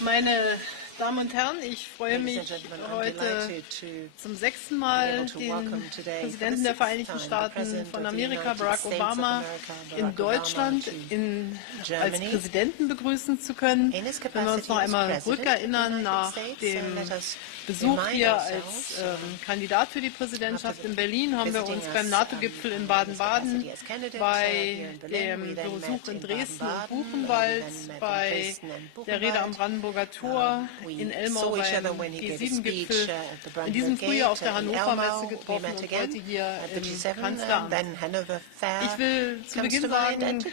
Meine Damen und Herren, ich freue mich heute zum 6. Mal den Präsidenten der Vereinigten Staaten von Amerika, Barack Obama, in Deutschland als Präsidenten begrüßen zu können. Wenn wir uns noch einmal rückerinnern, nach dem Besuch hier als Kandidat für die Präsidentschaft in Berlin haben wir uns beim NATO-Gipfel in Baden-Baden, bei dem Besuch in Dresden und Buchenwald, bei der Rede am Brandenburger Tor, in Elmau beim G7-Gipfel, in diesem Frühjahr auf der Hannover Messe getroffen und heute hier im Kanzleramt. Ich will zu Beginn sagen,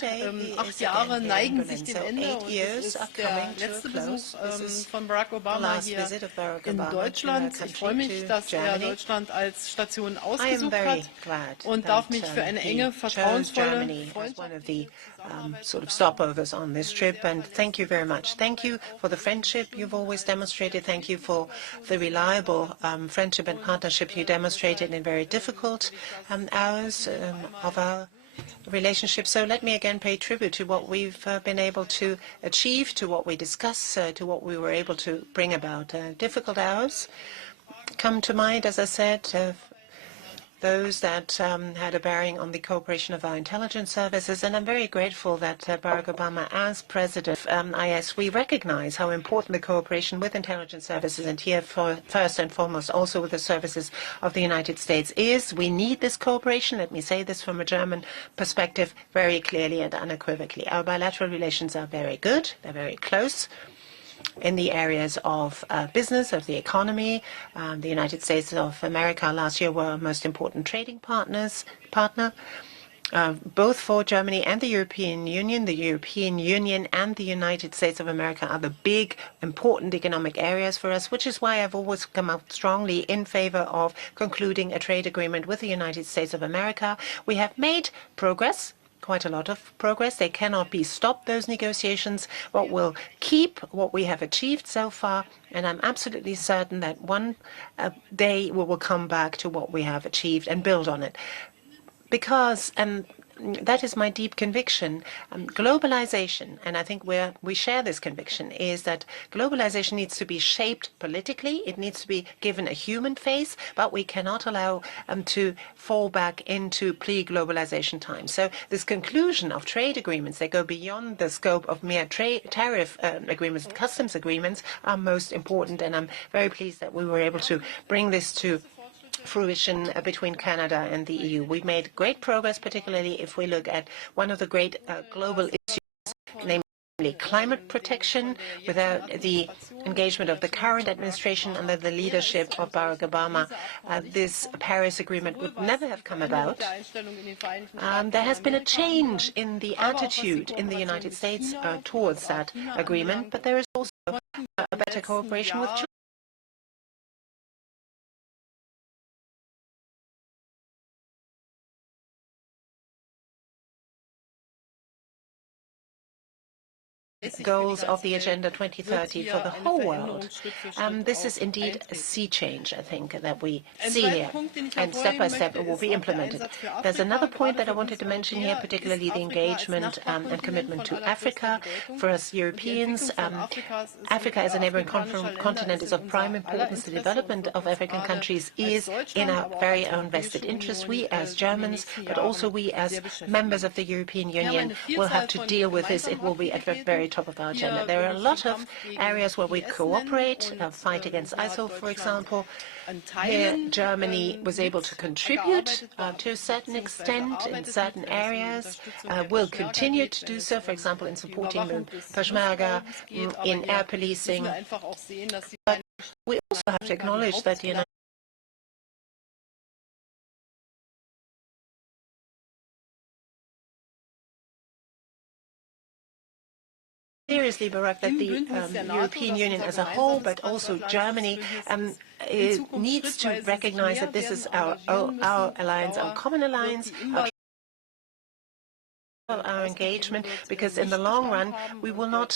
8 Jahre neigen sich dem Ende und es ist der letzte Besuch von Barack Obama hier in Deutschland. Ich freue mich, dass er Deutschland als Station ausgesucht hat und darf mich für eine enge, vertrauensvolle Freundschaft sort of stopovers on this trip, and thank you very much. Thank you for the friendship you've always demonstrated. Thank you for the reliable friendship and partnership you demonstrated in very difficult hours of our relationship. So let me again pay tribute to what we've been able to achieve, to what we discuss, to what we were able to bring about. Difficult hours come to mind, as I said, those that had a bearing on the cooperation of our intelligence services. And I'm very grateful that Barack Obama, as president of IS, we recognize how important the cooperation with intelligence services, and here first and foremost also with the services of the United States, is. We need this cooperation. Let me say this from a German perspective very clearly and unequivocally. Our bilateral relations are very good. They're very close. In the areas of business, of the economy, the United States of America last year were our most important trading partner, both for Germany and the European Union. The European Union and the United States of America are the big, important economic areas for us, which is why I've always come out strongly in favor of concluding a trade agreement with the United States of America. We have made progress. Quite a lot of progress. They cannot be stopped, those negotiations, but we'll keep what we have achieved so far, and I'm absolutely certain that one day we will come back to what we have achieved and build on it. Because, and that is my deep conviction, globalization, and I think we share this conviction, is that globalization needs to be shaped politically. It needs to be given a human face, but we cannot allow to fall back into pre-globalization time. So this conclusion of trade agreements that go beyond the scope of mere tariff agreements and customs agreements are most important, and I'm very pleased that we were able to bring this to fruition between Canada and the EU. We've made great progress, particularly if we look at one of the great global issues, namely climate protection. Without the engagement of the current administration under the leadership of Barack Obama, this Paris Agreement would never have come about. There has been a change in the attitude in the United States towards that agreement, but there is also a better cooperation with China. Goals of the Agenda 2030 for the whole world. This is indeed a sea change, I think, that we see here, and step by step it will be implemented. There's another point that I wanted to mention here, particularly the engagement and commitment to Africa. For us Europeans, Africa as a neighboring continent is of prime importance. The development of African countries is in our very own vested interest. We as Germans, but also we as members of the European Union, will have to deal with this. It will be at the very top of our agenda. There are a lot of areas where we cooperate, fight against ISIL, for example. Here, Germany was able to contribute to a certain extent in certain areas, will continue to do so, for example, in supporting the Peshmerga, in air policing. But we also have to acknowledge that the United seriously, Barack, that the European Union as a whole, but also Germany, needs to recognize that this is our alliance, our common alliance, our engagement, because in the long run we will not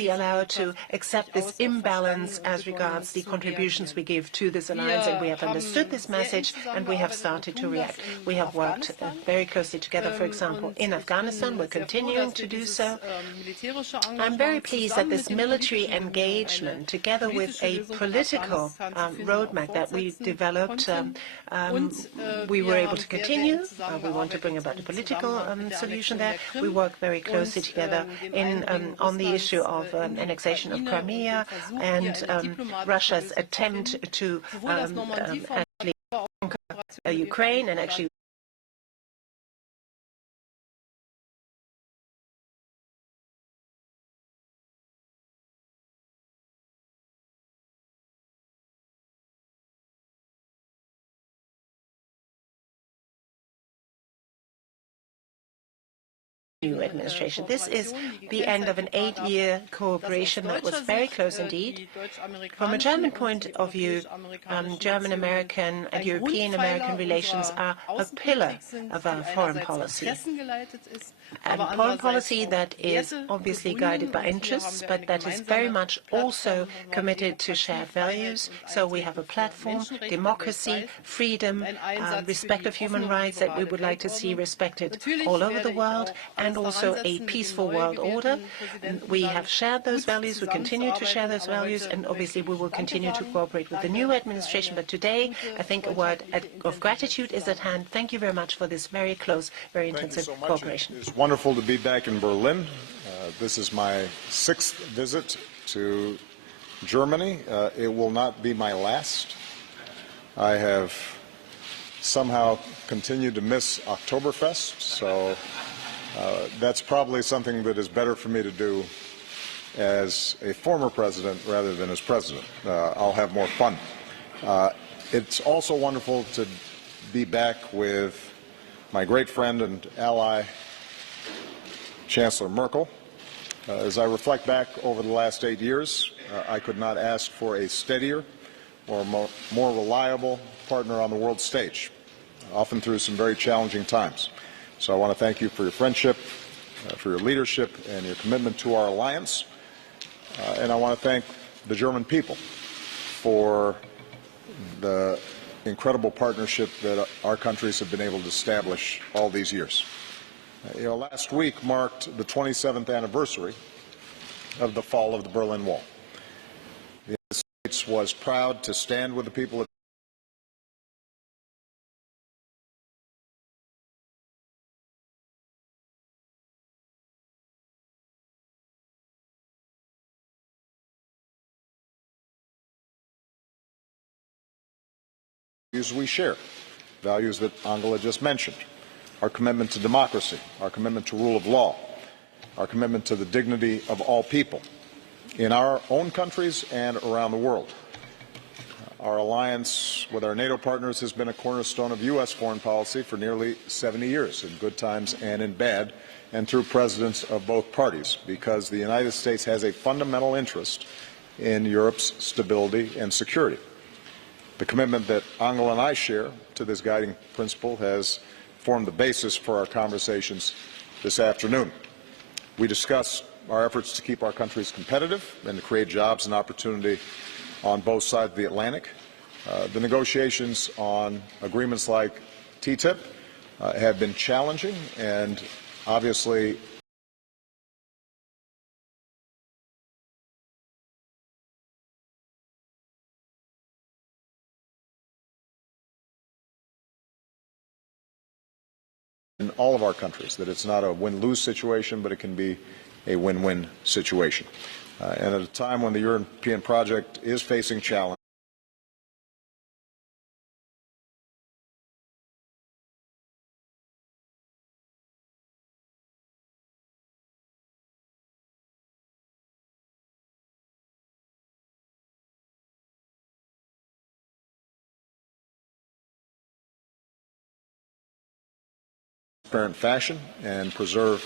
be allowed to accept this imbalance as regards the contributions we give to this alliance, and we have understood this message and we have started to react. We have worked very closely together, for example, in Afghanistan. We're continuing to do so. I'm very pleased that this military engagement, together with a political roadmap that we developed, we were able to continue. We want to bring about a political solution there. We work very closely together on the issue of annexation of Crimea and Russia's attempt to actually conquer Ukraine and actually new administration. This is the end of an 8-year cooperation that was very close indeed. From a German point of view, German-American and European-American relations are a pillar of our foreign policy. And foreign policy that is obviously guided by interests, but that is very much also committed to shared values. So we have a platform, democracy, freedom, respect of human rights that we would like to see respected all over the world, and also a peaceful world order. We have shared those values, we continue to share those values, and obviously we will continue to cooperate with the new administration. But today, I think a word of gratitude is at hand. Thank you very much for this very close, very intensive cooperation. It's wonderful to be back in Berlin. This is my 6th visit to Germany. It will not be my last. I have somehow continued to miss Oktoberfest, so that's probably something that is better for me to do as a former president rather than as president. I'll have more fun. It's also wonderful to be back with my great friend and ally, Chancellor Merkel. As I reflect back over the last 8 years, I could not ask for a steadier or more reliable partner on the world stage, often through some very challenging times. So I want to thank you for your friendship, for your leadership, and your commitment to our alliance. And I want to thank the German people for the incredible partnership that our countries have been able to establish all these years. Last week marked the 27th anniversary of the fall of the Berlin Wall. The United States was proud to stand with the people of values we share, values that Angela just mentioned, our commitment to democracy, our commitment to rule of law, our commitment to the dignity of all people in our own countries and around the world. Our alliance with our NATO partners has been a cornerstone of U.S. foreign policy for nearly 70 years, in good times and in bad, and through presidents of both parties, because the United States has a fundamental interest in Europe's stability and security. The commitment that Angela and I share to this guiding principle has formed the basis for our conversations this afternoon. We discuss our efforts to keep our countries competitive and to create jobs and opportunity on both sides of the Atlantic. The negotiations on agreements like TTIP have been challenging, and obviously in all of our countries, that it's not a win-lose situation, but it can be a win-win situation. And at a time when the European project is facing challenge, transparent fashion and preserve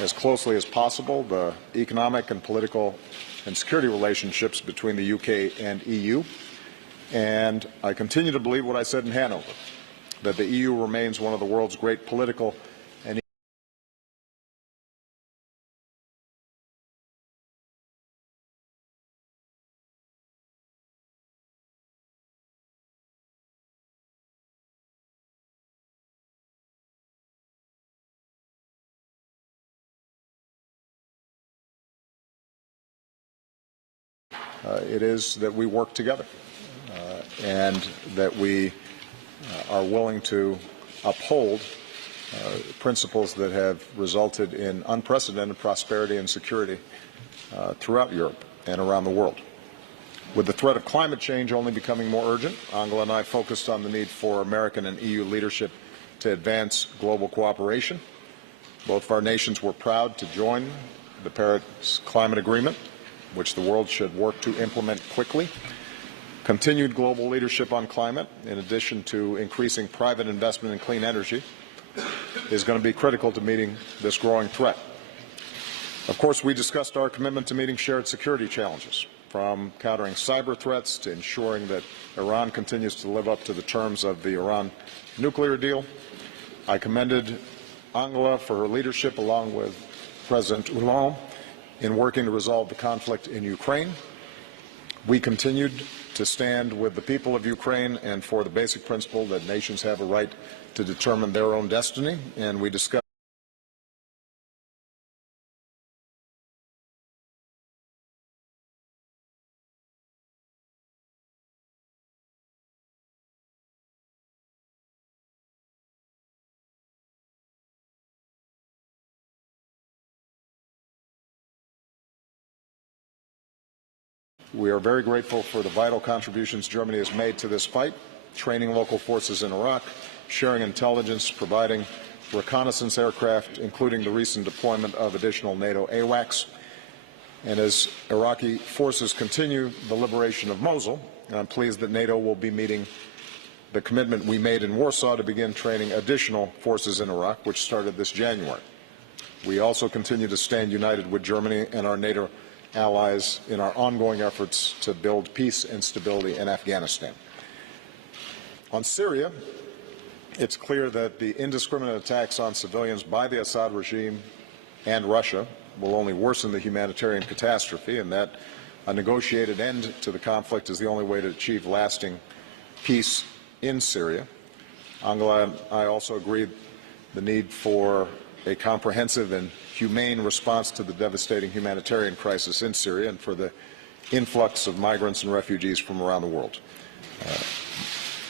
as closely as possible the economic and political and security relationships between the UK and EU. And I continue to believe what I said in Hanover, that the EU remains one of the world's great political it is that we work together and that we are willing to uphold principles that have resulted in unprecedented prosperity and security throughout Europe and around the world. With the threat of climate change only becoming more urgent, Angela and I focused on the need for American and EU leadership to advance global cooperation. Both of our nations were proud to join the Paris Climate Agreement, which the world should work to implement quickly. Continued global leadership on climate, in addition to increasing private investment in clean energy, is going to be critical to meeting this growing threat. Of course, we discussed our commitment to meeting shared security challenges, from countering cyber threats to ensuring that Iran continues to live up to the terms of the Iran nuclear deal. I commended Angela for her leadership, along with President Hollande, in working to resolve the conflict in Ukraine. We continued to stand with the people of Ukraine and for the basic principle that nations have a right to determine their own destiny, and we discussed We are very grateful for the vital contributions Germany has made to this fight, training local forces in Iraq, sharing intelligence, providing reconnaissance aircraft, including the recent deployment of additional NATO AWACS. And as Iraqi forces continue the liberation of Mosul, I'm pleased that NATO will be meeting the commitment we made in Warsaw to begin training additional forces in Iraq, which started this January. We also continue to stand united with Germany and our NATO allies in our ongoing efforts to build peace and stability in Afghanistan. On Syria, it's clear that the indiscriminate attacks on civilians by the Assad regime and Russia will only worsen the humanitarian catastrophe, and that a negotiated end to the conflict is the only way to achieve lasting peace in Syria. Angela and I also agreed the need for a comprehensive and humane response to the devastating humanitarian crisis in Syria and for the influx of migrants and refugees from around the world.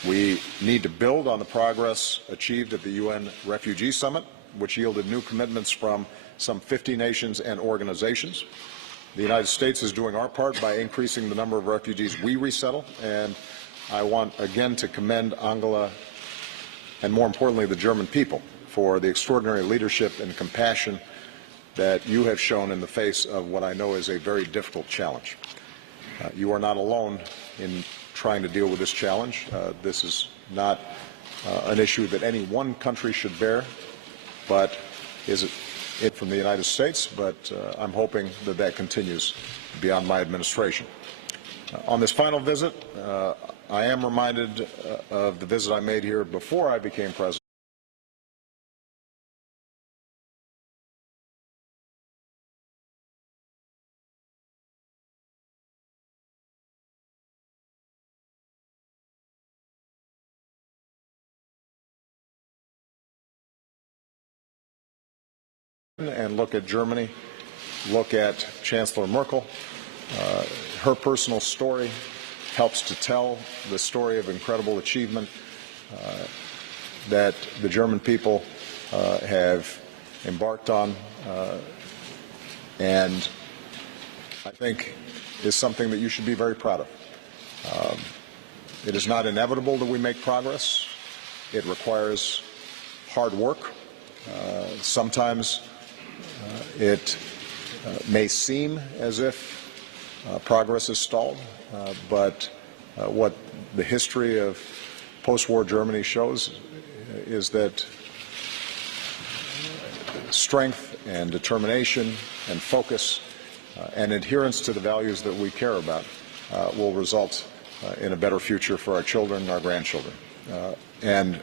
We need to build on the progress achieved at the UN Refugee Summit, which yielded new commitments from some 50 nations and organizations. The United States is doing our part by increasing the number of refugees we resettle, and I want again to commend Angela and, more importantly, the German people for the extraordinary leadership and compassion that you have shown in the face of what I know is a very difficult challenge. You are not alone in trying to deal with this challenge. This is not an issue that any one country should bear, but is it from the United States, but I'm hoping that that continues beyond my administration. On this final visit, I am reminded of the visit I made here before I became president. And look at Germany, look at Chancellor Merkel. Her personal story helps to tell the story of incredible achievement that the German people have embarked on, and I think is something that you should be very proud of. It is not inevitable that we make progress. It requires hard work. Sometimes it may seem as if progress is stalled, but what the history of post-war Germany shows is that strength and determination and focus and adherence to the values that we care about will result in a better future for our children and our grandchildren. And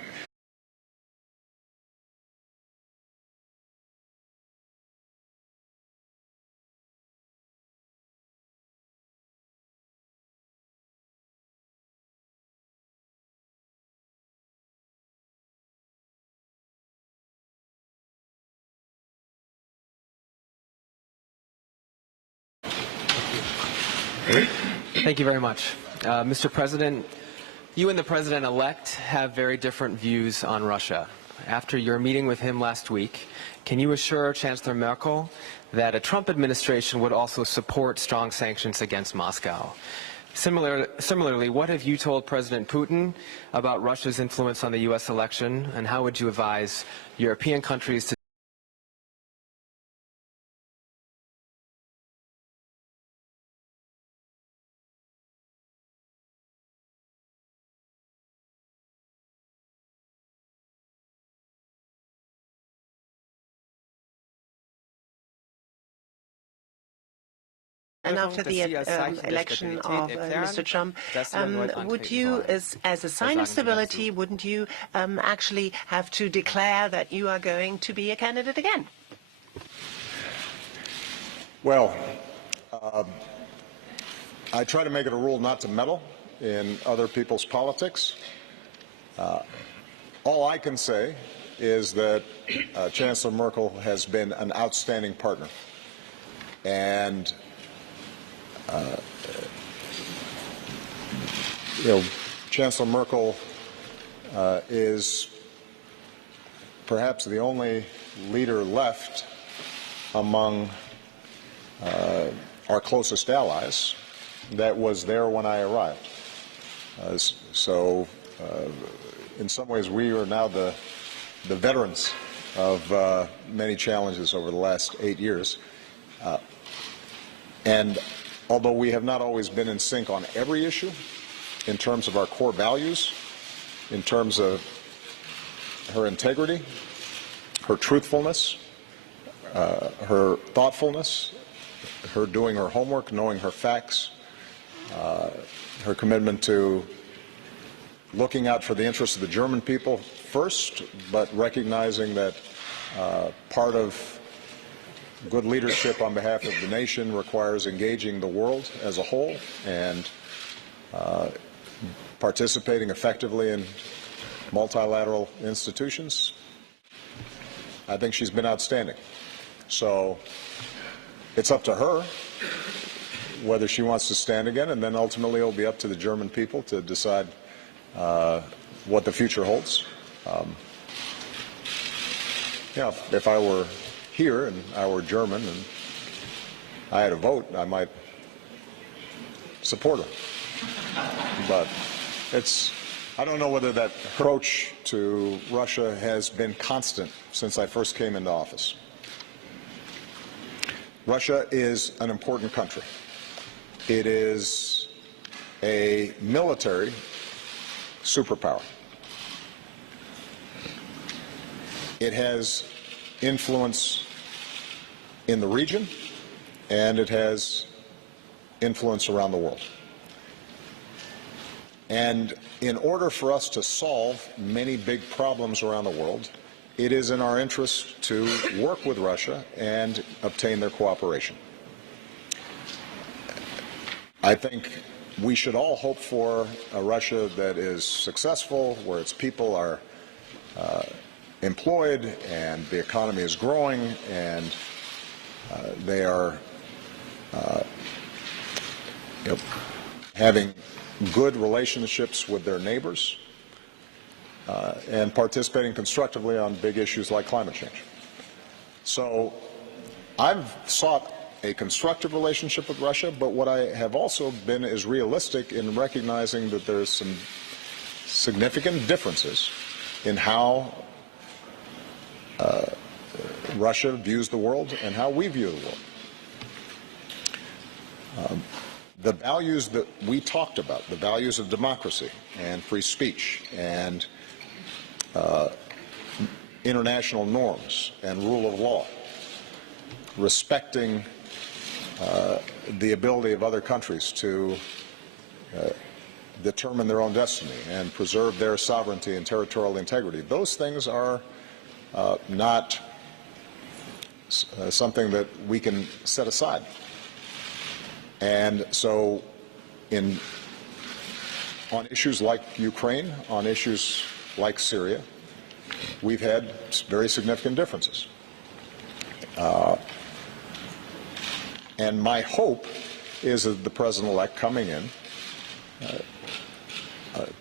Thank you very much. Mr. President, you and the President-elect have very different views on Russia. After your meeting with him last week, can you assure Chancellor Merkel that a Trump administration would also support strong sanctions against Moscow? Similarly, what have you told President Putin about Russia's influence on the U.S. election, and how would you advise European countries to And after the election of Mr. Trump, would you, as a sign of stability, wouldn't you actually have to declare that you are going to be a candidate again? Well, I try to make it a rule not to meddle in other people's politics. All I can say is that Chancellor Merkel has been an outstanding partner. And Chancellor Merkel is perhaps the only leader left among our closest allies that was there when I arrived. In some ways, we are now the veterans of many challenges over the last 8 years. And although we have not always been in sync on every issue, in terms of our core values, in terms of her integrity, her truthfulness, her thoughtfulness, her doing her homework, knowing her facts, her commitment to looking out for the interests of the German people first, but recognizing that part of good leadership on behalf of the nation requires engaging the world as a whole and participating effectively in multilateral institutions. I think she's been outstanding. So it's up to her whether she wants to stand again, and then ultimately it'll be up to the German people to decide what the future holds. If I were here and I were German and I had a vote, I might support her. But I don't know whether that approach to Russia has been constant since I first came into office. Russia is an important country. It is a military superpower. It has influence in the region, and it has influence around the world. And in order for us to solve many big problems around the world, it is in our interest to work with Russia and obtain their cooperation. I think we should all hope for a Russia that is successful, where its people are employed and the economy is growing and they are having good relationships with their neighbors and participating constructively on big issues like climate change. So I've sought a constructive relationship with Russia, but what I have also been is realistic in recognizing that there's some significant differences in how Russia views the world and how we view the world. The values that we talked about, the values of democracy and free speech and international norms and rule of law, respecting the ability of other countries to determine their own destiny and preserve their sovereignty and territorial integrity. Those things are not something that we can set aside. And so on issues like Ukraine, on issues like Syria, we've had very significant differences. And my hope is that the president-elect coming in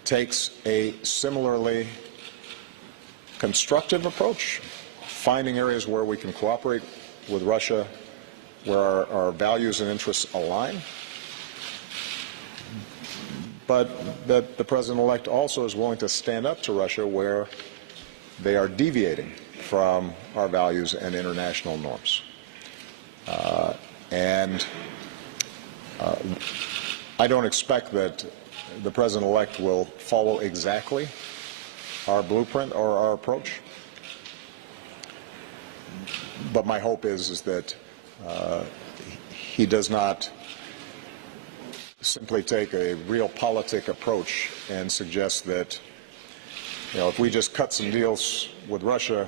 takes a similarly constructive approach, finding areas where we can cooperate with Russia, where our values and interests align, but that the president-elect also is willing to stand up to Russia where they are deviating from our values and international norms. I don't expect that the president-elect will follow exactly our blueprint or our approach, but my hope is that he does not simply take a realpolitik approach and suggest that, if we just cut some deals with Russia,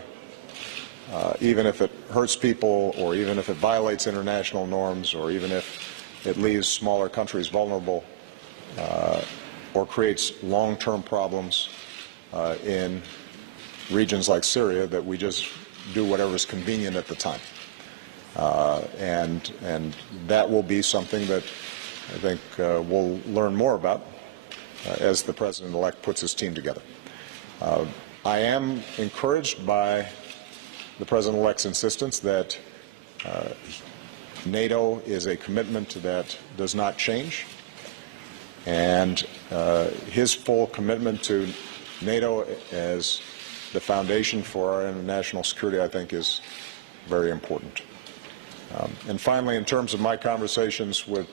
even if it hurts people, or even if it violates international norms, or even if it leaves smaller countries vulnerable, or creates long-term problems in regions like Syria, that we just do whatever is convenient at the time. And that will be something that I think we'll learn more about as the president-elect puts his team together. I am encouraged by the president-elect's insistence that NATO is a commitment that does not change, and his full commitment to NATO as the foundation for our international security, I think, is very important. And finally, in terms of my conversations with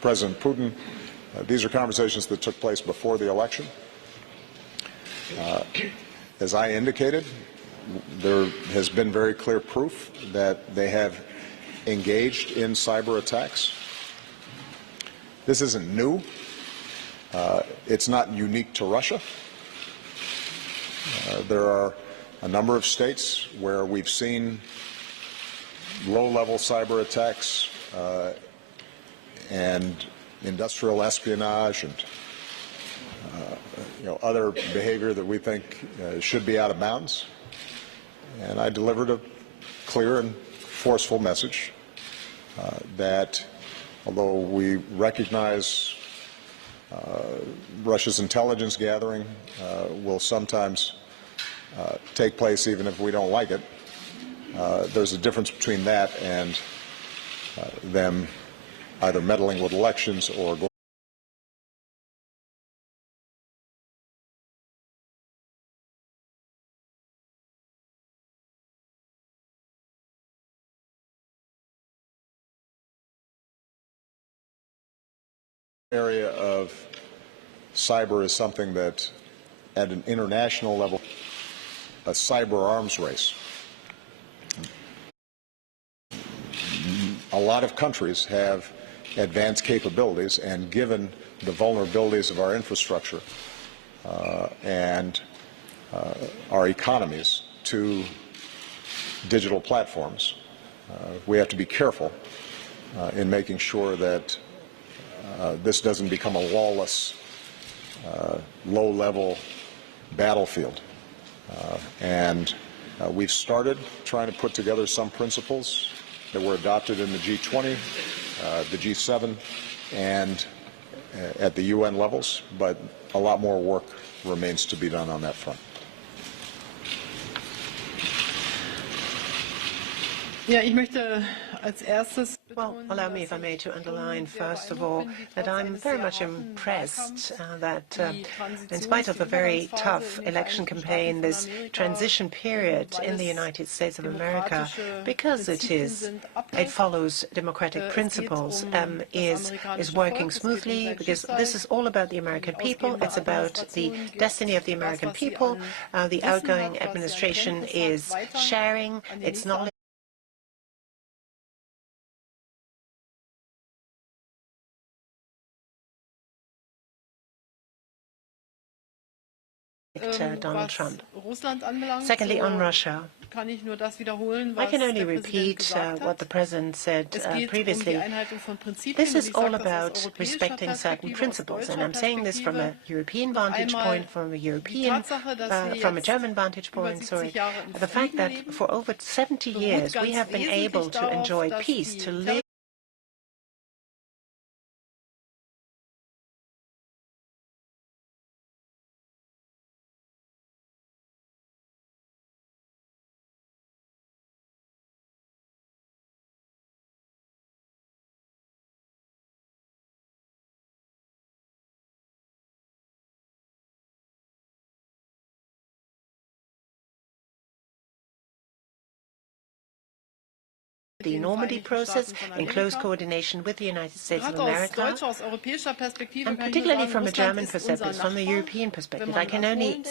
President Putin, these are conversations that took place before the election. As I indicated, there has been very clear proof that they have engaged in cyber attacks. This isn't new. It's not unique to Russia. There are a number of states where we've seen low-level cyber attacks and industrial espionage and other behavior that we think should be out of bounds. And I delivered a clear and forceful message that although we recognize Russia's intelligence gathering will sometimes take place even if we don't like it, there's a difference between that and them either meddling with elections or area of cyber is something that at an international level, a cyber arms race. A lot of countries have advanced capabilities, and given the vulnerabilities of our infrastructure and our economies to digital platforms, we have to be careful in making sure that this doesn't become a lawless, low-level battlefield. We've started trying to put together some principles that were adopted in the G20, the G7, and at the UN levels, but a lot more work remains to be done on that front. Ja, ich möchte als erstes Well, allow me, if I may, to underline, first of all, that I'm very much impressed that in spite of a very tough election campaign, this transition period in the United States of America, because it follows democratic principles, is working smoothly, because this is all about the American people. It's about the destiny of the American people. The outgoing administration is sharing its knowledge Donald Trump. Secondly, on Russia, I can only repeat what the President said previously. This is all about respecting certain principles, and I'm saying this from a European vantage point, from a German vantage point, sorry. The fact that for over 70 years we have been able to enjoy peace, to live the Normandy process in close coordination with the United States of America, and particularly from a German perspective, from a European perspective. I can only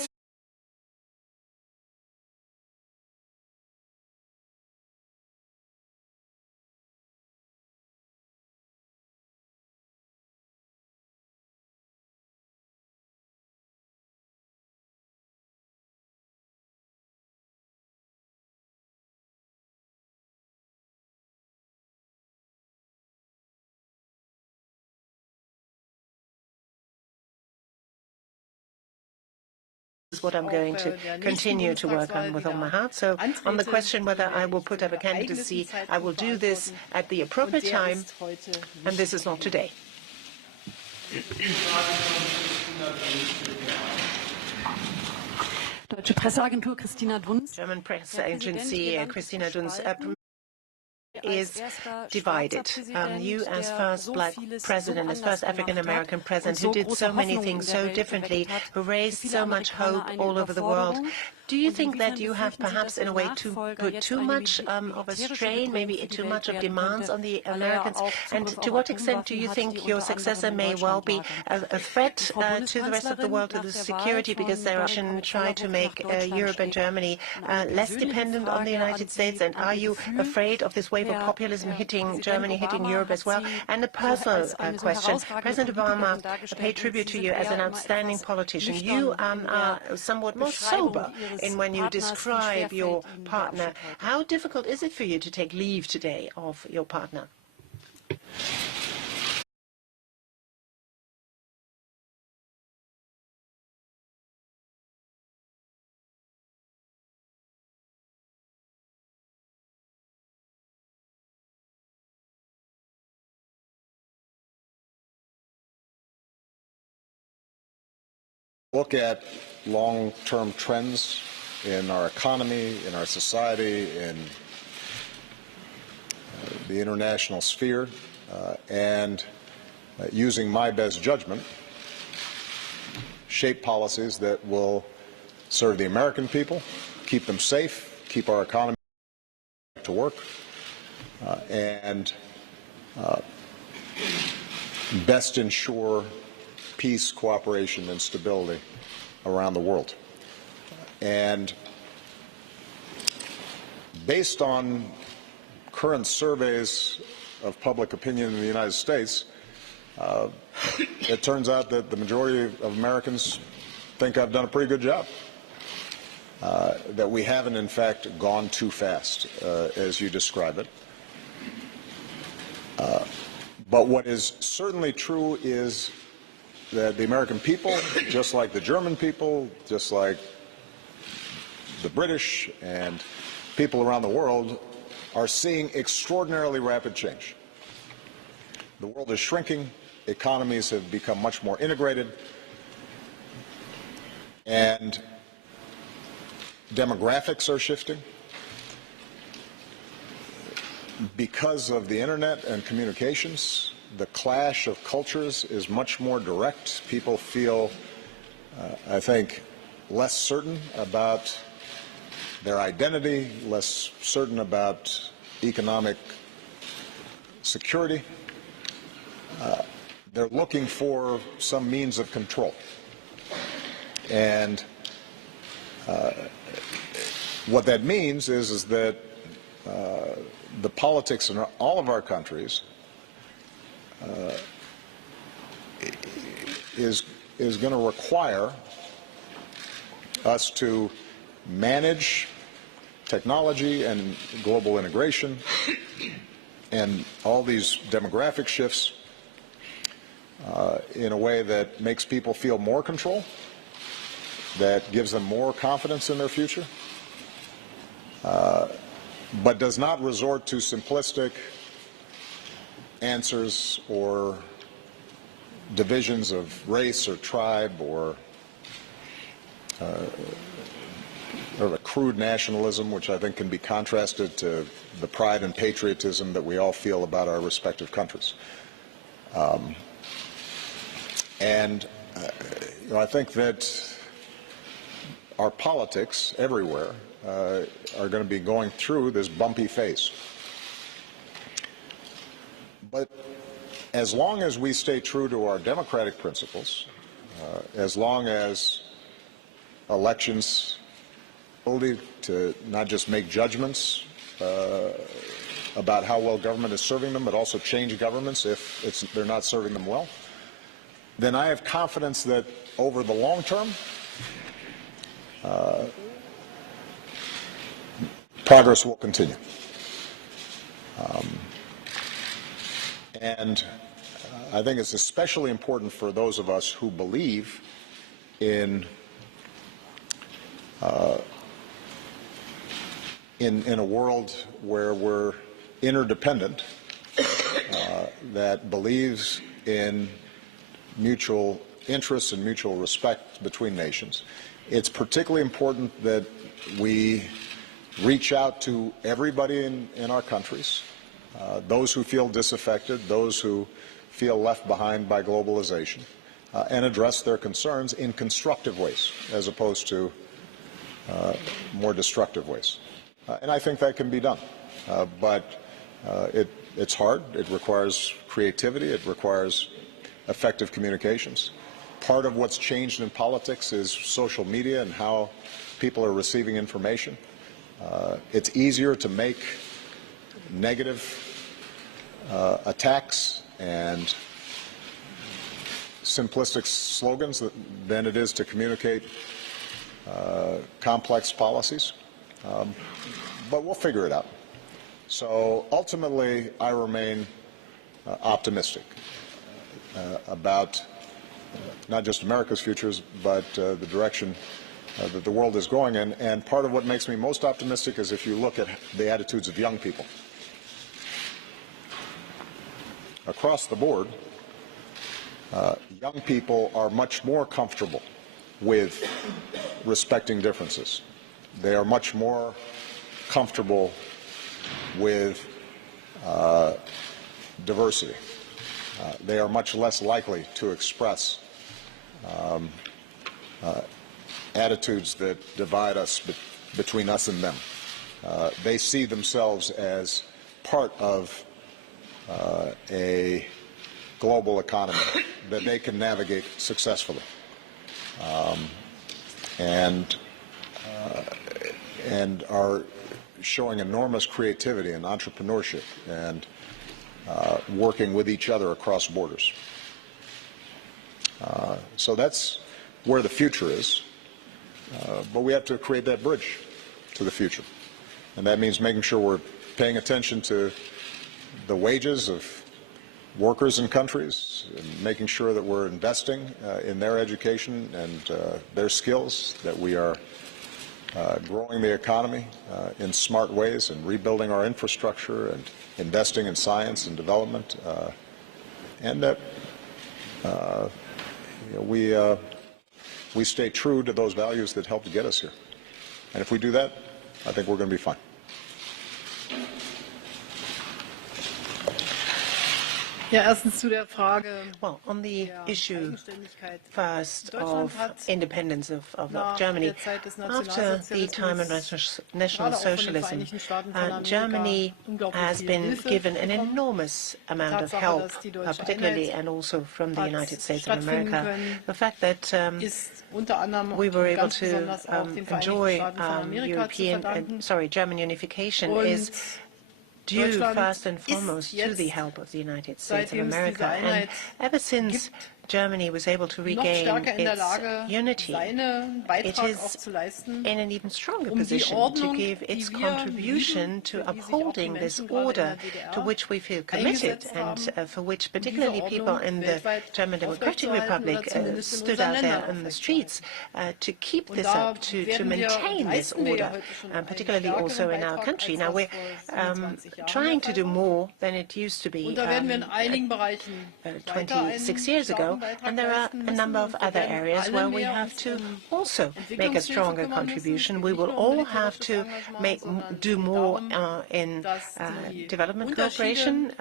is what I'm going to continue to work on with all my heart. So on the question whether I will put up a candidacy, I will do this at the appropriate time, and this is not today. Deutsche Presseagentur Christina Dunz. German press agency Christina Dunz is divided. You, as first black president, as first African-American president, who did so many things so differently, who raised so much hope all over the world, do you think that you have perhaps, in a way, put too much of a strain, maybe too much of demands on the Americans? And to what extent do you think your successor may well be a threat to the rest of the world, to the security, because they Russian try to make Europe and Germany less dependent on the United States? And are you afraid of this wave of populism hitting Germany, hitting Europe as well? And a personal question. President Obama paid tribute to you as an outstanding politician. You are somewhat more sober in when you describe your partner. How difficult is it for you to take leave today of your partner? Look at long-term trends in our economy, in our society, in the international sphere, and using my best judgment, shape policies that will serve the American people, keep them safe, keep our economy to work, and best ensure peace, cooperation, and stability around the world. And based on current surveys of public opinion in the United States, it turns out that the majority of Americans think I've done a pretty good job, that we haven't, in fact, gone too fast, as you describe it. But what is certainly true is that the American people, just like the German people, just like the British and people around the world, are seeing extraordinarily rapid change. The world is shrinking, economies have become much more integrated, and demographics are shifting. Because of the internet and communications, the clash of cultures is much more direct. People feel, I think, less certain about their identity, less certain about economic security. They're looking for some means of control. And what that means is that the politics in all of our countries is going to require us to manage technology and global integration and all these demographic shifts in a way that makes people feel more control, that gives them more confidence in their future, but does not resort to simplistic answers or divisions of race or tribe or a crude nationalism, which I think can be contrasted to the pride and patriotism that we all feel about our respective countries. I think that our politics everywhere are going to be going through this bumpy phase. But as long as we stay true to our democratic principles, as long as elections ability to not just make judgments about how well government is serving them, but also change governments if they're not serving them well, then I have confidence that over the long term, progress will continue. And I think it's especially important for those of us who believe in a world where we're interdependent, that believes in mutual interests and mutual respect between nations. It's particularly important that we reach out to everybody in our countries, those who feel disaffected, those who feel left behind by globalization, and address their concerns in constructive ways as opposed to more destructive ways. And I think that can be done. But it's hard. It requires creativity. It requires effective communications. Part of what's changed in politics is social media and how people are receiving information. It's easier to make negative attacks and simplistic slogans than it is to communicate complex policies. But we'll figure it out. So ultimately, I remain optimistic about not just America's futures, but the direction that the world is going in. And part of what makes me most optimistic is if you look at the attitudes of young people. Across the board, young people are much more comfortable with respecting differences. They are much more comfortable with diversity. They are much less likely to express attitudes that divide us between us and them. They see themselves as part of a global economy that they can navigate successfully. And are showing enormous creativity and entrepreneurship and working with each other across borders. So that's where the future is, but we have to create that bridge to the future. And that means making sure we're paying attention to the wages of workers in countries, and making sure that we're investing in their education and their skills, that we are growing the economy in smart ways and rebuilding our infrastructure and investing in science and development, and that we stay true to those values that helped get us here. And if we do that, I think we're going to be fine. Ja, erstens zu der Frage. Well, on the issue first of independence of Germany, after the time of National Socialism, Germany has been given an enormous amount of help, particularly and also from the United States of America. The fact that we were able to enjoy German unification is due first and foremost to the help of the United States of America. And ever since Germany was able to regain its unity, it is in an even stronger position to give its contribution to upholding this order to which we feel committed and for which particularly people in the German Democratic Republic stood out there in the streets to keep this up, to maintain this order, particularly also in our country. Now we're trying to do more than it used to be 26 years ago, and there are a number of other areas where we have to also make a stronger contribution. We will all have to do more in development cooperation.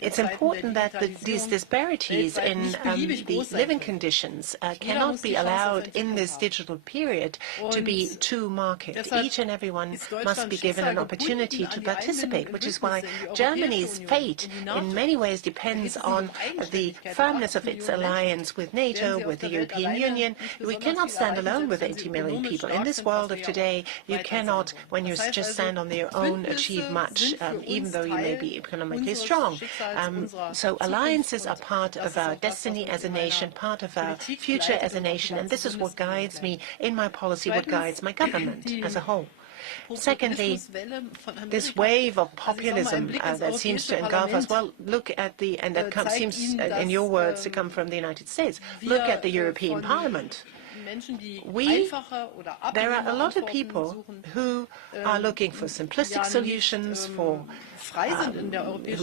It's important that these disparities in the living conditions cannot be allowed in this digital period to be too marked. Each and everyone must be given an opportunity to participate, which is why Germany's fate in many ways depends on the firmness of its alliance with NATO, with the European Union. We cannot stand alone with 80 million people. In this world of today, you cannot, when you just stand on your own, achieve much, even though you may be economically strong. So alliances are part of our destiny as a nation, part of our future as a nation, and this is what guides me in my policy, what guides my government as a whole. Secondly, this wave of populism that seems to engulf us, well, look at the, and that seems, in your words, to come from the United States. Look at the European Parliament. There are a lot of people who are looking for simplistic solutions, who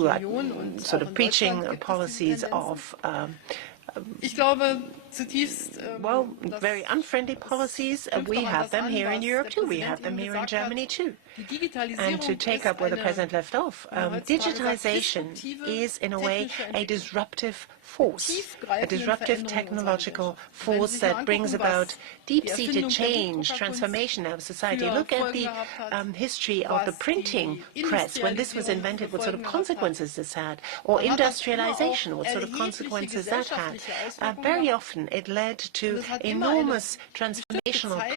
are sort of preaching policies of well, very unfriendly policies. We have them here in Europe too. We have them here in Germany too. And to take up where the President left off, digitization is in a way a disruptive force, a disruptive technological force that brings about deep-seated change, transformation of society. Look at the history of the printing press. When this was invented, what sort of consequences this had, or industrialization, what sort of consequences that had. Very often it led to enormous transformational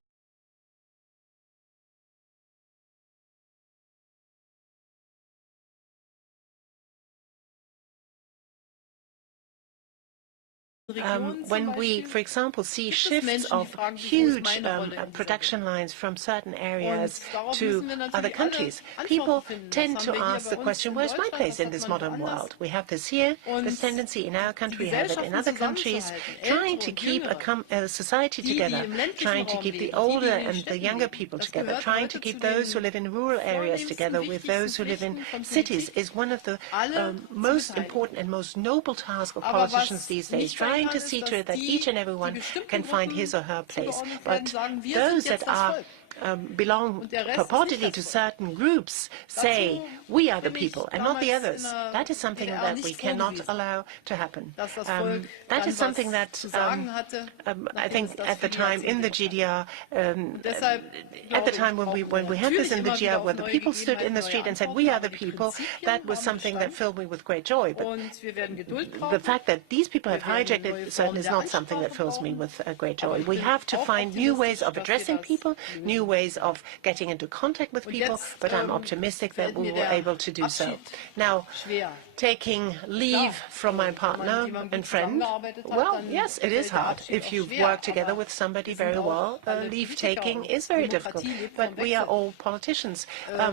when we, for example, see shifts of huge production lines from certain areas to other countries, people tend to ask the question, where's my place in this modern world? We have this here, this tendency in our country, we have it in other countries, trying to keep a society together, trying to keep the older and the younger people together, trying to keep those who live in rural areas together with those who live in cities is one of the most important and most noble tasks of politicians these days, trying to see to it that each and everyone can find his or her place. But those that are belong purportedly to certain groups say, we are the people and not the others. That is something that we cannot allow to happen. That is something that I think at the time in the GDR, at the time when we had this in the GDR, where the people stood in the street and said, we are the people, that was something that filled me with great joy. But the fact that these people have hijacked it certainly is not something that fills me with great joy. We have to find new ways of addressing people, new ways of getting into contact with people, but I'm optimistic that we will be able to do so. Now, taking leave from my partner and friend, well, yes, it is hard. If you've worked together with somebody very well, leave-taking is very difficult. But we are all politicians.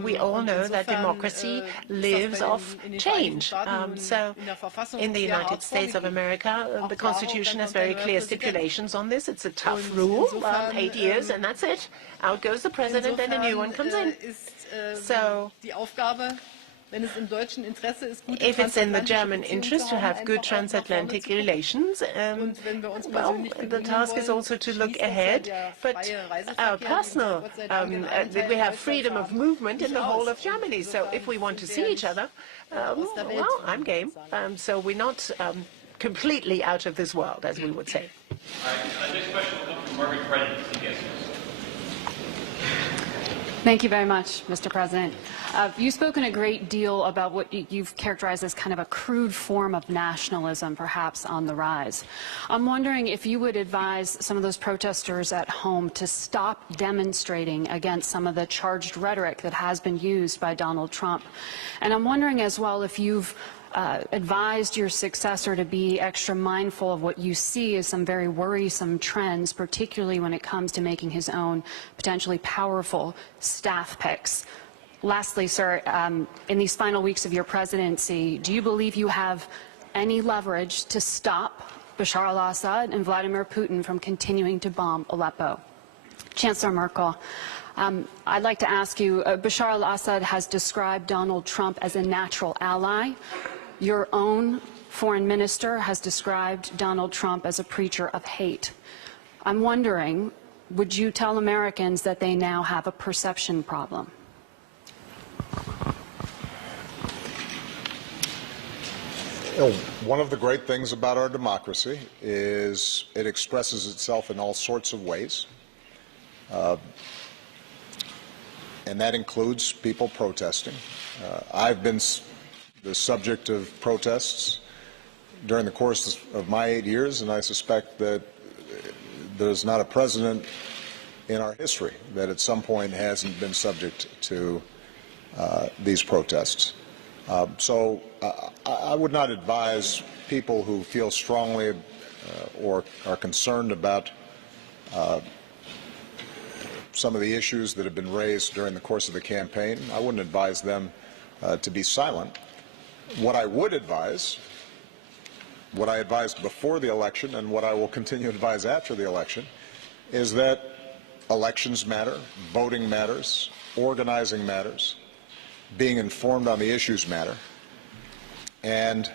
We all know that democracy lives off change. So in the United States of America, the Constitution has very clear stipulations on this. It's a tough rule, 8 years, and that's it. Out goes the president and a new one comes in. So if it's in the German interest to have good transatlantic relations, well, the task is also to look ahead. But our personal, we have freedom of movement in the whole of Germany. So if we want to see each other, well, I'm game. So we're not completely out of this world, as we would say. Next question will come from Margaret Brennan. Thank you very much, Mr. President. You've spoken a great deal about what you've characterized as kind of a crude form of nationalism, perhaps on the rise. I'm wondering if you would advise some of those protesters at home to stop demonstrating against some of the charged rhetoric that has been used by Donald Trump. And I'm wondering as well if you've advised your successor to be extra mindful of what you see as some very worrisome trends, particularly when it comes to making his own potentially powerful staff picks. Lastly, sir, in these final weeks of your presidency, do you believe you have any leverage to stop Bashar al-Assad and Vladimir Putin from continuing to bomb Aleppo? Chancellor Merkel, I'd like to ask you, Bashar al-Assad has described Donald Trump as a natural ally. Your own foreign minister has described Donald Trump as a preacher of hate. I'm wondering, would you tell Americans that they now have a perception problem? One of the great things about our democracy is it expresses itself in all sorts of ways. And that includes people protesting. I've been the subject of protests during the course of my 8 years, and I suspect that there's not a president in our history that at some point hasn't been subject to these protests. So I would not advise people who feel strongly or are concerned about some of the issues that have been raised during the course of the campaign. I wouldn't advise them to be silent. What I would advise, what I advised before the election and what I will continue to advise after the election, is that elections matter, voting matters, organizing matters, being informed on the issues matter. And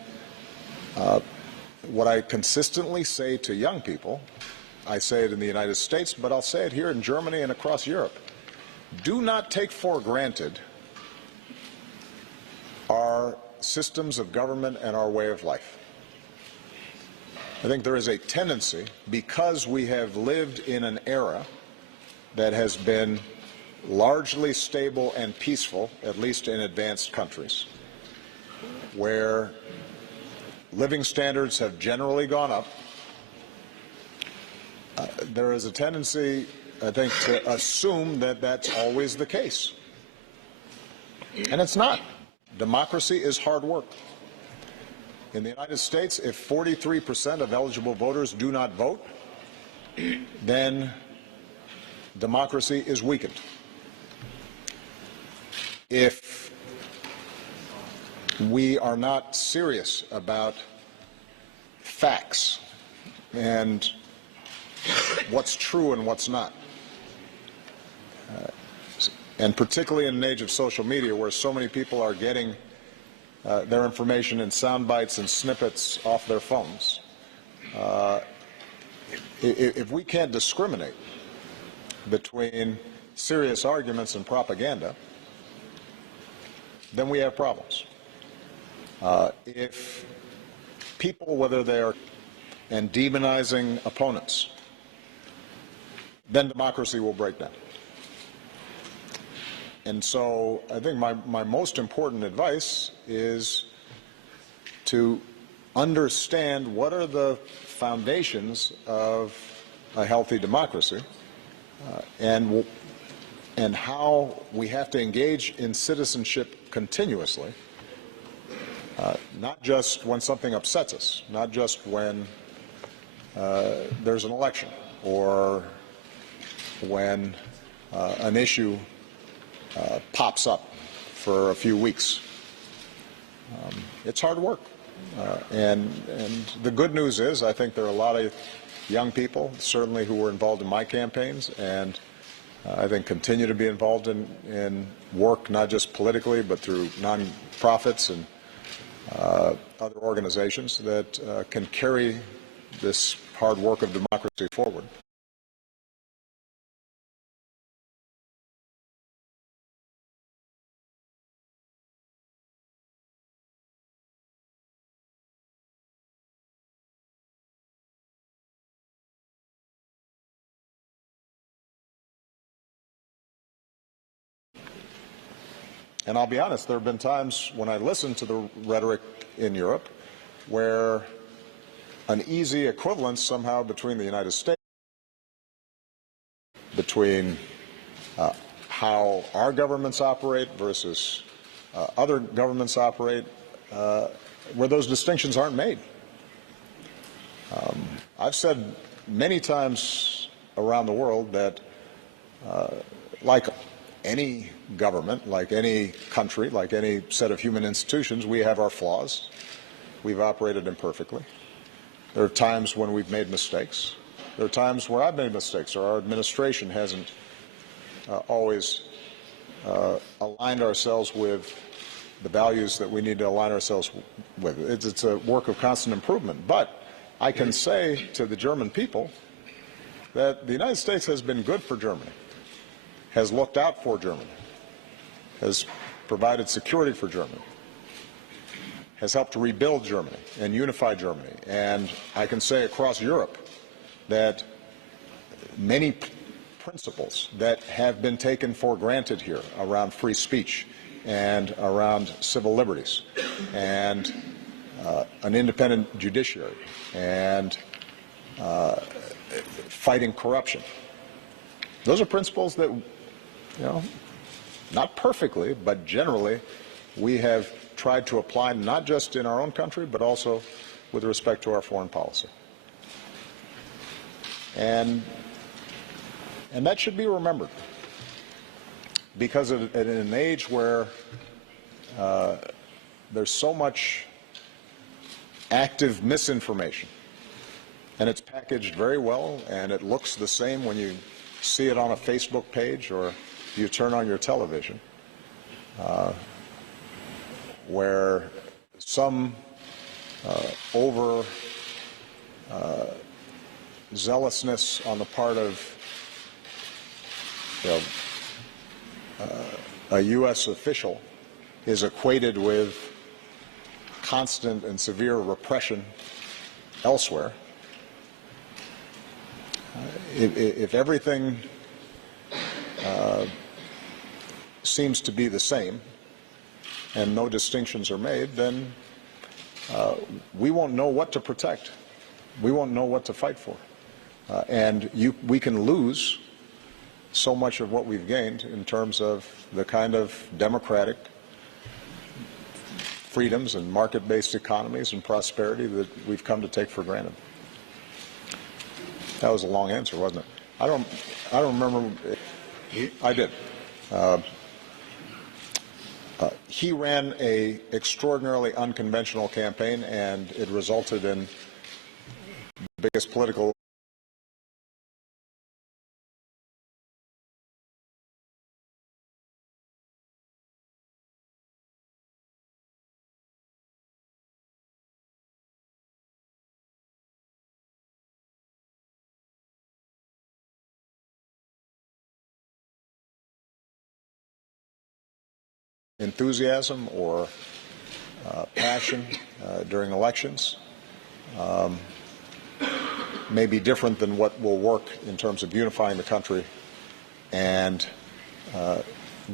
what I consistently say to young people, I say it in the United States, but I'll say it here in Germany and across Europe: do not take for granted our systems of government and our way of life. I think there is a tendency, because we have lived in an era that has been largely stable and peaceful, at least in advanced countries, where living standards have generally gone up, there is a tendency, I think, to assume that that's always the case. And it's not. Democracy is hard work. In the United States, if 43% of eligible voters do not vote, then democracy is weakened. If we are not serious about facts and what's true and what's not, and particularly in an age of social media where so many people are getting their information in sound bites and snippets off their phones, if we can't discriminate between serious arguments and propaganda, then we have problems. If people, whether they are and demonizing opponents, then democracy will break down. And so I think my most important advice is to understand what are the foundations of a healthy democracy, and how we have to engage in citizenship continuously, not just when something upsets us, not just when there's an election or when an issue pops up for a few weeks. It's hard work. And the good news is I think there are a lot of young people, certainly who were involved in my campaigns, and I think continue to be involved in work, not just politically, but through non-profits and other organizations that can carry this hard work of democracy forward. And I'll be honest, there have been times when I listen to the rhetoric in Europe where an easy equivalence somehow between the United States, between how our governments operate versus other governments operate, where those distinctions aren't made. I've said many times around the world that like any government, like any country, like any set of human institutions, we have our flaws. We've operated imperfectly. There are times when we've made mistakes. There are times where I've made mistakes or our administration hasn't always aligned ourselves with the values that we need to align ourselves with. It's a work of constant improvement. But I can say to the German people that the United States has been good for Germany, has looked out for Germany, has provided security for Germany, has helped to rebuild Germany and unify Germany. And I can say across Europe that many principles that have been taken for granted here around free speech and around civil liberties and an independent judiciary and fighting corruption. Those are principles that, not perfectly, but generally we have tried to apply not just in our own country, but also with respect to our foreign policy. And that should be remembered, because at an age where there's so much active misinformation, and it's packaged very well, and it looks the same when you see it on a Facebook page or you turn on your television, where some over zealousness on the part of a U.S. official is equated with constant and severe repression elsewhere. If everything seems to be the same and no distinctions are made, then we won't know what to protect. We won't know what to fight for. And we can lose so much of what we've gained in terms of the kind of democratic freedoms and market-based economies and prosperity that we've come to take for granted. That was a long answer, wasn't it? I don't remember. I did. He ran an extraordinarily unconventional campaign, and it resulted in the biggest political enthusiasm or passion during elections may be different than what will work in terms of unifying the country and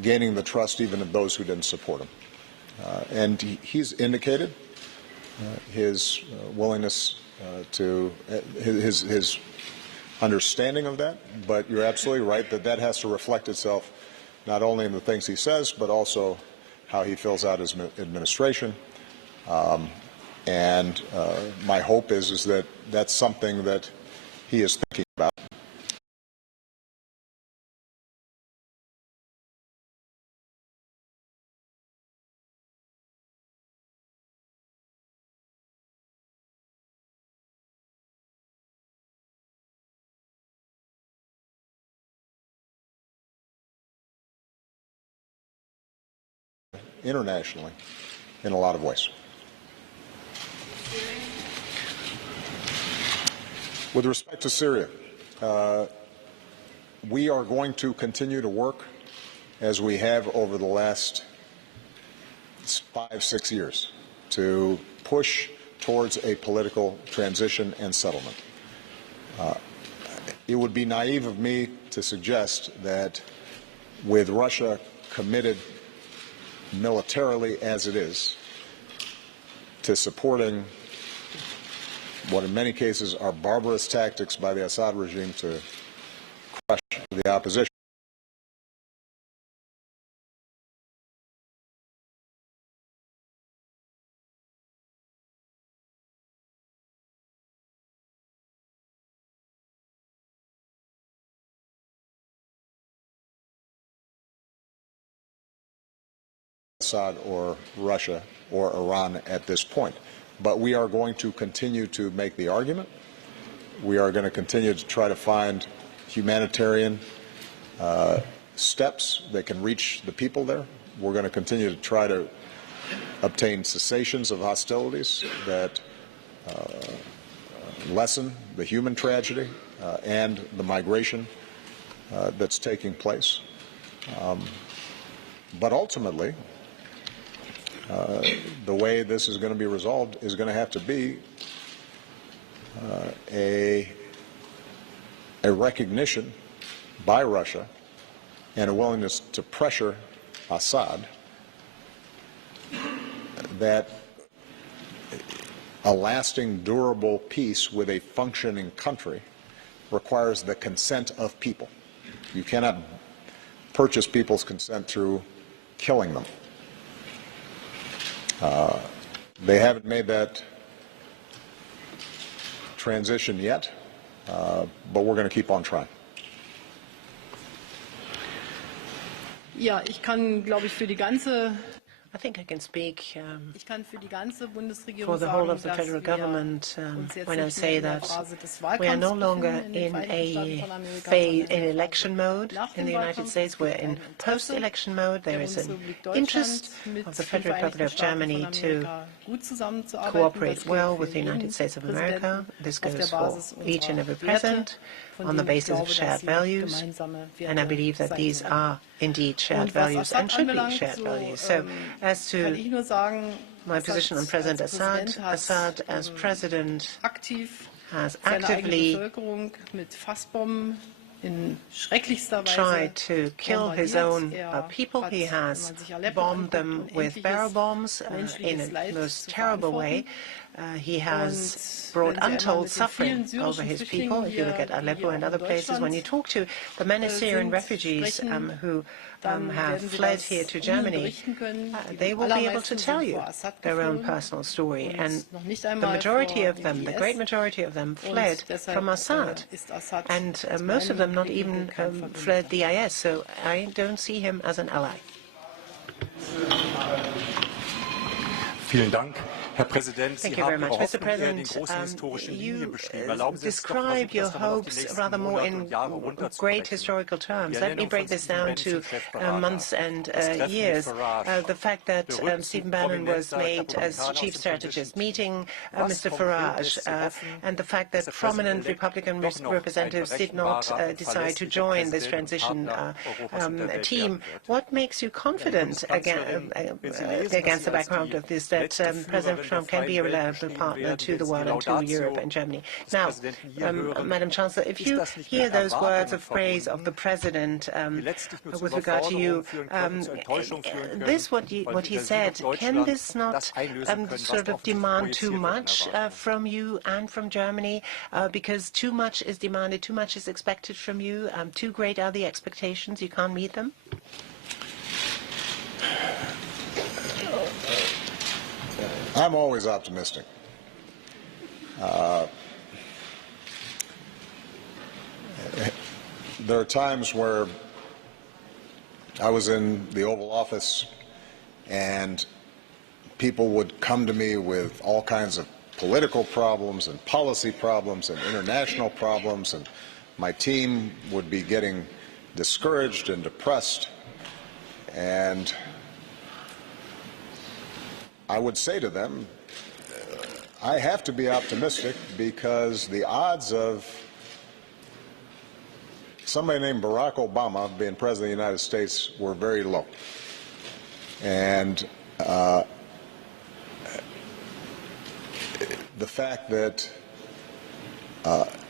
gaining the trust even of those who didn't support him. And he's indicated his willingness to, his understanding of that, but you're absolutely right that that has to reflect itself not only in the things he says, but also how he fills out his administration. And my hope is that that's something that he is thinking about. Internationally, in a lot of ways. With respect to Syria, we are going to continue to work as we have over the last 5-6 years to push towards a political transition and settlement. It would be naive of me to suggest that with Russia committed militarily as it is to supporting what in many cases are barbarous tactics by the Assad regime to crush the opposition. Assad or Russia or Iran at this point. But we are going to continue to make the argument. We are going to continue to try to find humanitarian steps that can reach the people there. We're going to continue to try to obtain cessations of hostilities that lessen the human tragedy and the migration that's taking place. But ultimately, the way this is going to be resolved is going to have to be a recognition by Russia and a willingness to pressure Assad that a lasting, durable peace with a functioning country requires the consent of people. You cannot purchase people's consent through killing them. They haven't made that transition yet, but we're going to keep on trying. Ja, ich kann, glaube ich, für die ganze I think I can speak Ich kann für die ganze Bundesregierung for the whole sagen, of the dass federal wir government uns jetzt when I nicht mehr say in der that Phase des we are no Wahlkampfs longer befinden in den in Vereinigten Staaten a von Amerika, phase, sondern in in der election Phase mode nach in dem the United Wahlkampf. States. Es We're gibt in ein Interesse post-election mode. There der is an Bundesrepublik Deutschland interest mit of the den Federal Republic Vereinigten of Staaten von Germany to Amerika gut zusammenzuarbeiten. cooperate Das gilt well für with the United jeden States of America. Präsidenten This auf der goes for Basis each and unserer every Werte, president von on the denen ich basis of glaube, dass shared sie values. gemeinsame And I Werte believe that sein these sollen. are indeed shared Und was values Assad and should be anbelangt, shared so values. So as kann to ich nur sagen, my position on President Assad, hat Assad as president aktiv has seine eigene actively Bevölkerung mit Fassbomben in schrecklichster Weise tried to kill his own people. hat, He wenn has man sich Aleppo bombed them anguckt, with barrel bombs in menschliches a Leid most zu terrible way. verantworten. He has Und brought wenn Sie einmal untold mit den suffering vielen over syrischen his people. Flüchtlingen If you look at hier, die Aleppo hier and auch other in places, when you Deutschland talk to the many Syrian refugees sprechen, who dann have werden Sie fled das here to Ihnen Germany, berichten können. they will be able to allermeisten tell sind you vor Assad their own geflohen personal story. und And noch nicht the einmal majority vor of them, dem the IS. great majority of them, fled Und deshalb from Assad. ist Assad And aus most of meinem them not Blickwinkel even kein fled Verbündeter. the IS. So I don't see him as an ally. Vielen Dank. Herr Präsident, Thank Sie you very haben much. Ihre Mr. Hoffnung eher in den President, großen historischen Linien you beschrieben. Erlauben Sie es doch, versuche describe ich your das mal auf die hopes nächsten rather more Monate in und Jahre great runterzubrechen. historical terms. Die Let me Ernennung break von this Stephen down Bannon to zum Chefberater, months and das Treffen mit years. Farage, The fact that der Rückzug Stephen Bannon was prominenter made as Republikaner aus chief dem strategist, Transition meeting Was Mr. konkret Farage, lässt Sie hoffen, and the fact dass that der prominent Präsident-elect Republican doch noch ein representatives did not berechenbarer und decide to verlässlicher join this Präsident und transition Partner Europas in der Welt team. werden wird. What makes you Herr confident Bundeskanzlerin, wenn Sie lesen, dass against Sie the als background die of this, that letzte President Führerin der Trump can be freien a Welt reliable beschrieben partner werden, to wenn the Sie die world and to Europe Laudatio and Germany? des Now, Präsidenten hier hören, Madam Chancellor, if ist you das nicht hear mit those words Erwartungen of praise of the verbunden, President die letztlich nur zu with regard to you, Überforderung führen können, zu Enttäuschung führen können, this what weil he weder Sie said, noch can Deutschland this not das einlösen können, was sort da of offensichtlich demand too projiziert wird an much Erwartungen. from you and from Germany? Because too much is demanded, too much is expected from you, too great are the expectations, you can't meet them? I'm always optimistic. There are times where I was in the Oval Office and people would come to me with all kinds of political problems and policy problems and international problems, and my team would be getting discouraged and depressed, and I would say to them, I have to be optimistic because the odds of somebody named Barack Obama being president of the United States were very low. And the fact that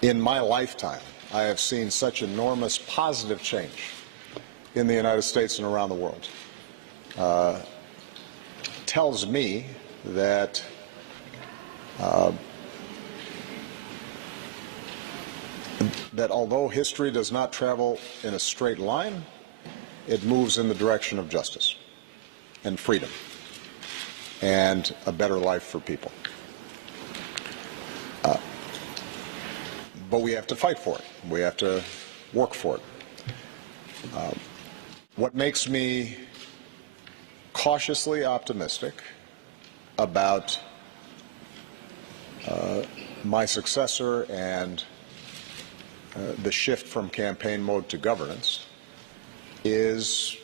in my lifetime I have seen such enormous positive change in the United States and around the world tells me that that although history does not travel in a straight line, it moves in the direction of justice and freedom and a better life for people. But we have to fight for it. We have to work for it. What makes me cautiously optimistic about my successor and the shift from campaign mode to governance is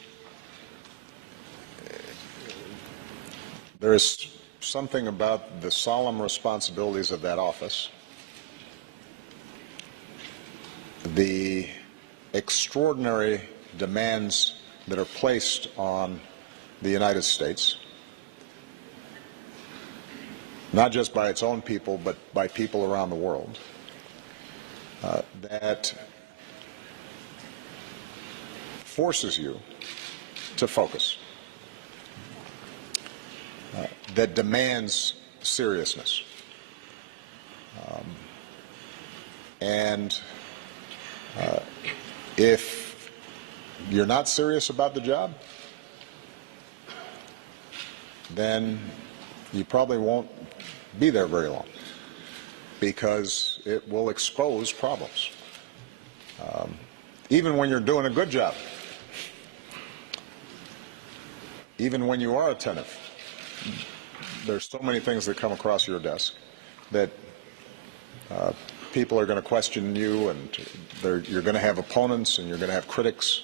There is something about the solemn responsibilities of that office, the extraordinary demands that are placed on the United States, not just by its own people, but by people around the world, that forces you to focus, that demands seriousness. And if you're not serious about the job, then you probably won't be there very long, because it will expose problems. Even when you're doing a good job, even when you are attentive, there's so many things that come across your desk that people are going to question you, and you're going to have opponents and you're going to have critics.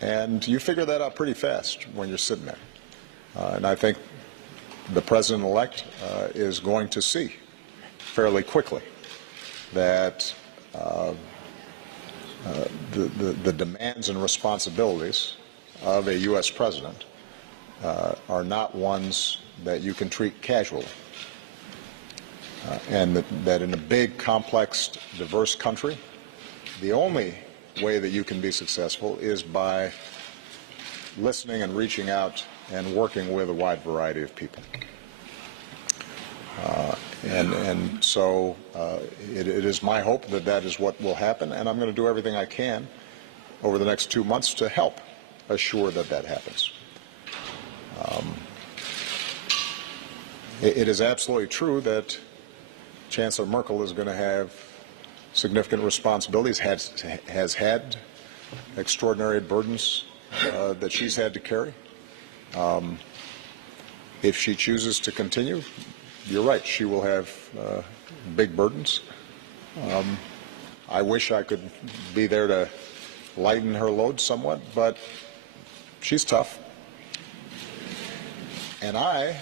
And you figure that out pretty fast when you're sitting there. And I think the President-elect is going to see fairly quickly that the demands and responsibilities of a U.S. President are not ones that you can treat casually. And that in a big, complex, diverse country, the only way that you can be successful is by listening and reaching out and working with a wide variety of people. And so it is my hope that that is what will happen, and I'm going to do everything I can over the next 2 months to help assure that that happens. It is absolutely true that Chancellor Merkel is going to have significant responsibilities, has had extraordinary burdens that she's had to carry. If she chooses to continue, you're right, she will have big burdens. I wish I could be there to lighten her load somewhat, but she's tough. And I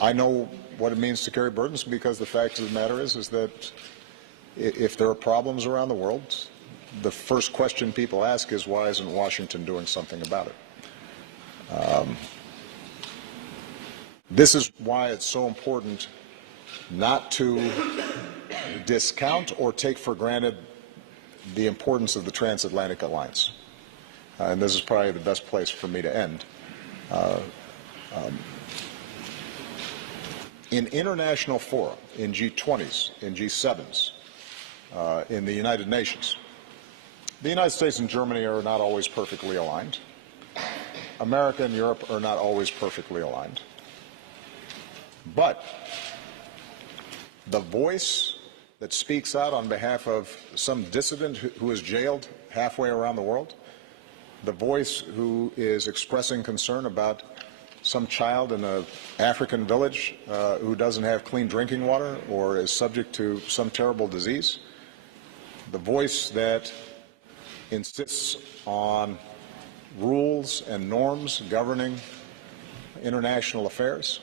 I know what it means to carry burdens, because the fact of the matter is that if there are problems around the world, the first question people ask is, why isn't Washington doing something about it? This is why it's so important not to discount or take for granted the importance of the transatlantic alliance. And this is probably the best place for me to end. In international fora, in G20s, in G7s, in the United Nations, the United States and Germany are not always perfectly aligned. America and Europe are not always perfectly aligned. But the voice that speaks out on behalf of some dissident who is jailed halfway around the world, the voice who is expressing concern about some child in an African village who doesn't have clean drinking water or is subject to some terrible disease, the voice that insists on rules and norms governing international affairs,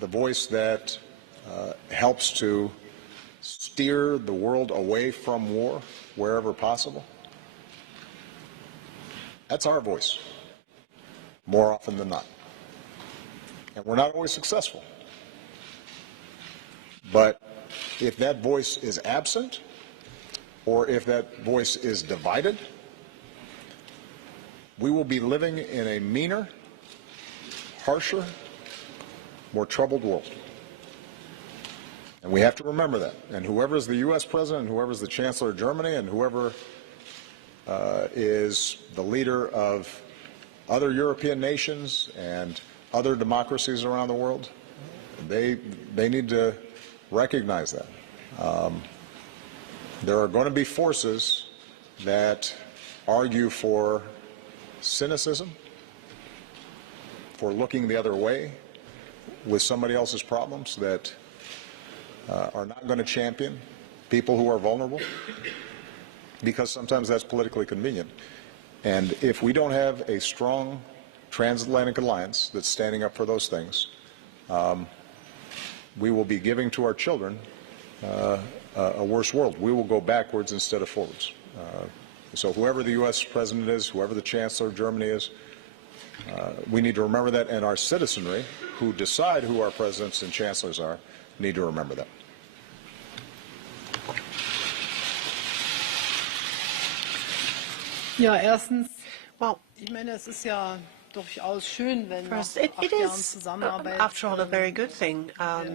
the voice that helps to steer the world away from war wherever possible. That's our voice, more often than not. And we're not always successful. But if that voice is absent, or if that voice is divided, we will be living in a meaner, harsher, more troubled world. And we have to remember that. And whoever is the U.S. president, and whoever is the Chancellor of Germany, and whoever is the leader of other European nations and other democracies around the world, they need to recognize that. There are going to be forces that argue for cynicism, for looking the other way with somebody else's problems, that are not going to champion people who are vulnerable, because sometimes that's politically convenient. And if we don't have a strong transatlantic alliance that's standing up for those things, we will be giving to our children a worse world. We will go backwards instead of forwards. So whoever the U.S. president is, whoever the Chancellor of Germany is, we need to remember that, and our citizenry, who decide who our presidents and chancellors are, need to remember that. Ja, erstens, Well, ich meine, es ist ja durchaus schön, wenn nach first, it 8 Jahren is, Zusammenarbeit after all, a very good thing,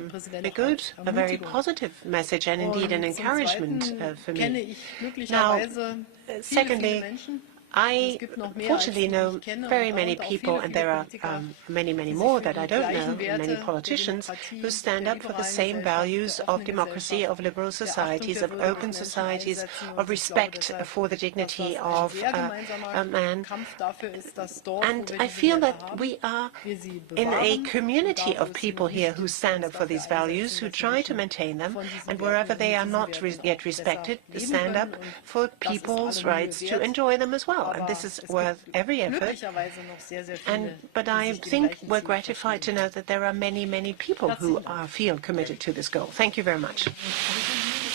Präsident a good, a very Ermutigung. positive message, and indeed an Und zum encouragement Zweiten for kenne me. ich glücklicherweise viele Secondly, Menschen. I Es gibt noch mehr, fortunately als die know ich kenne, very und many darunter auch people, viele, and viele there are Politiker, many, many die sich more für that I die don't know, gleichen and Werte many der politicians Demokratie, who stand der up for the liberalen same Gesellschaft, values der of offenen democracy, Gesellschaft, of liberal der Achtung societies, der of würdigen open Menschen societies, einsetzen. Und of ich glaube respect deshalb, for the dass dignity das ein of sehr a gemeinsamer man. Kampf dafür ist, dass dort, wo And wir I diese feel Werte that haben, we are wir sie in a bewahren, und community da, wo of es sie people noch here nicht who gibt, stand uns up for dafür these values, einsetzen, who dass try to Menschen maintain them, von diesen and wherever Werten und they mit are diesen not Werten yet auch respected, besser to leben stand up können. Und for das ist people's alle Mühe rights to wert. enjoy them as well. And Aber this is es worth gibt every effort. glücklicherweise noch sehr, sehr viele, But die I sich dem think gleichen we're Ziel gratified to verschließen. know that there are many, many people who feel committed to this goal. Thank you very much.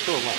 Sure, well.